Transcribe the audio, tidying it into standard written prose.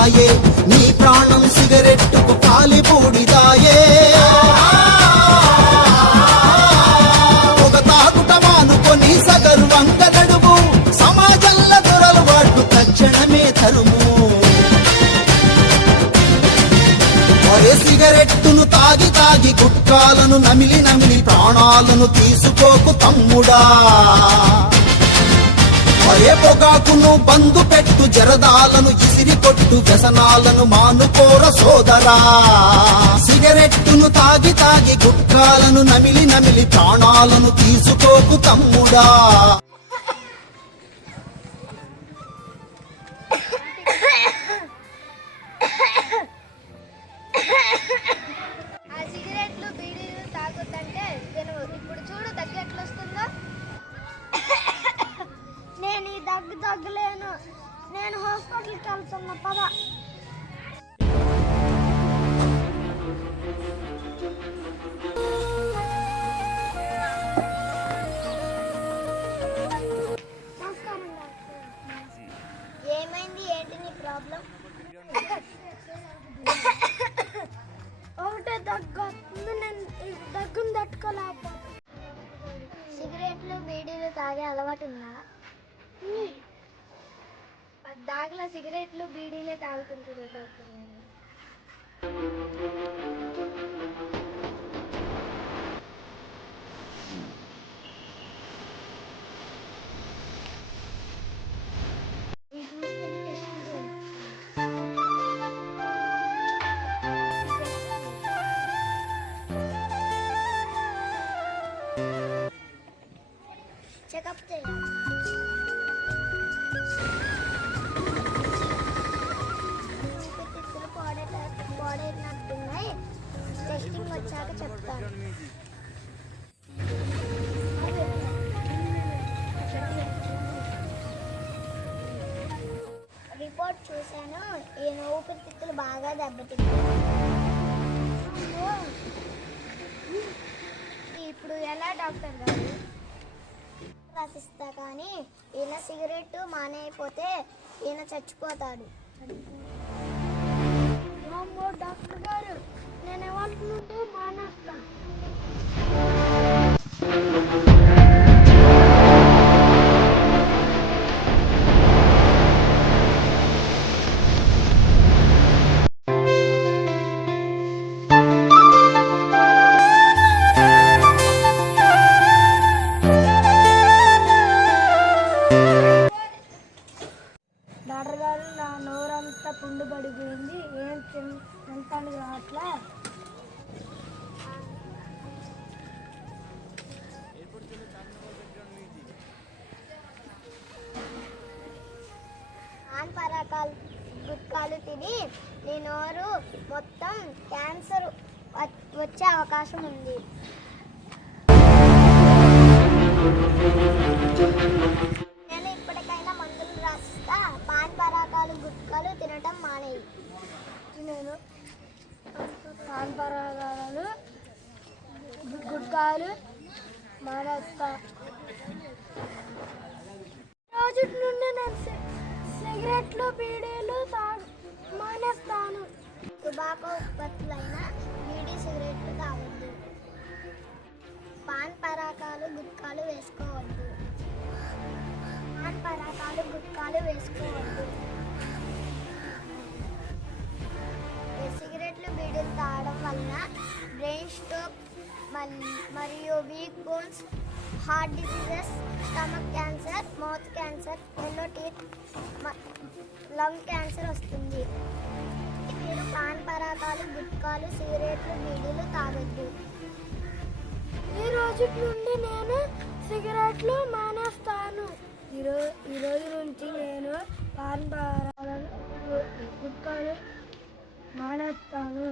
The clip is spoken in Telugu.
బూడిదాయే, నీ ప్రాణం సిగరెట్టుకు కాలి బూడిదాయే. ఒక తాగుట మానుకొని సగర్వంగా నడువు, సమాజంలో దొరలవాటు తక్షణమే తరుము. ఒరే సిగరెట్టును తాగి తాగి గుట్కాలను నమిలి నమిలి ప్రాణాలను తీసుకోకు తమ్ముడా. ఒరే పొగాకును బందు పెట్టు, జరదాలను ఇసిరి కొట్టు, వ్యసనాలను మానుకోర సోదరా. సిగరెట్టును తాగి తాగి గుట్కాలను నమిలి నమిలి ప్రాణాలను తీసుకోకు తమ్ముడా. సిగరెట్లు బీడీలు తాగుతుంటే ఇప్పుడు చూడు దగ్గెట్లు వస్తుందో. నేను ఈ దగ్గలేను, నేను హాస్పిటల్కి వెళ్తున్నా పద. ఏమైంది, ఏంటి నీ ప్రాబ్లం? ఒకటే దగ్గు, నేను దగ్గును తట్టుకోలేకపోతే. సిగరెట్లు బీడీలు తాగే అలవాటు ఉందా? దాగలా సిగరెట్లు బీడీలే తాగుతుంటారు డాక్టర్. చెకప్ చేయాలి. పాడైనట్టున్నాయి, టెస్టింగ్ వచ్చాక చెప్తాను. రిపోర్ట్ చూశాను, ఈయన ఊపిరితిత్తులు బాగా దెబ్బతిన్నాయి. ఇప్పుడు ఎలా డాక్టర్ గారు? రాసిస్తా, కానీ ఈయన సిగరెట్ మానేయకపోతే ఈయన చచ్చిపోతాడు. డాక్టర్ గారు, నేను ఏమనుకుంటే మానేస్తా. డాక్టర్ గారు, నా నోరంతా పుండు పడిపోయింది, ఏం తింటాను అట్లా. ఆన్ పరాకాలు గుట్కాలు తిని నీ నోరు మొత్తం క్యాన్సర్ వచ్చే అవకాశం ఉంది. నేను ఇప్పటికైనా మందులు రాసిస్తా, పాన్ పరాకాలు గుట్కాలు తినటం మానేయి. నేను పాన్ పరాకాలు గుట్కాలు మానేస్తా. రోజు నుండి నేను సిగరెట్లు బీడీలు మానేస్తాను. టుబాకో ఉత్పత్తులైన బీడీ సిగరెట్లు తాగొద్దు, పాన్ పరాకాలు గుట్కాలు వేసుకోవద్దు. పాన్ పరాకాలు గుట్కాలు వేసుకోవద్దు. సిగరెట్లు బీడీలు తాగడం వలన బ్రెయిన్ స్ట్రోక్ మరియు week bones, heart diseases, stomach cancer, mouth cancer, yellow teeth, lung cancer వస్తుంది. మీరు పాన్ పరాకాలు గుట్కాలు సిగరెట్లు బీడీలు తాగొద్దు. ఈ రోజు నుండి నేను సిగరెట్లు మానేస్తాను. ఈ రోజు నుంచి నేను పాన్ పరాకాలు గుట్కాలు మానేస్తాను.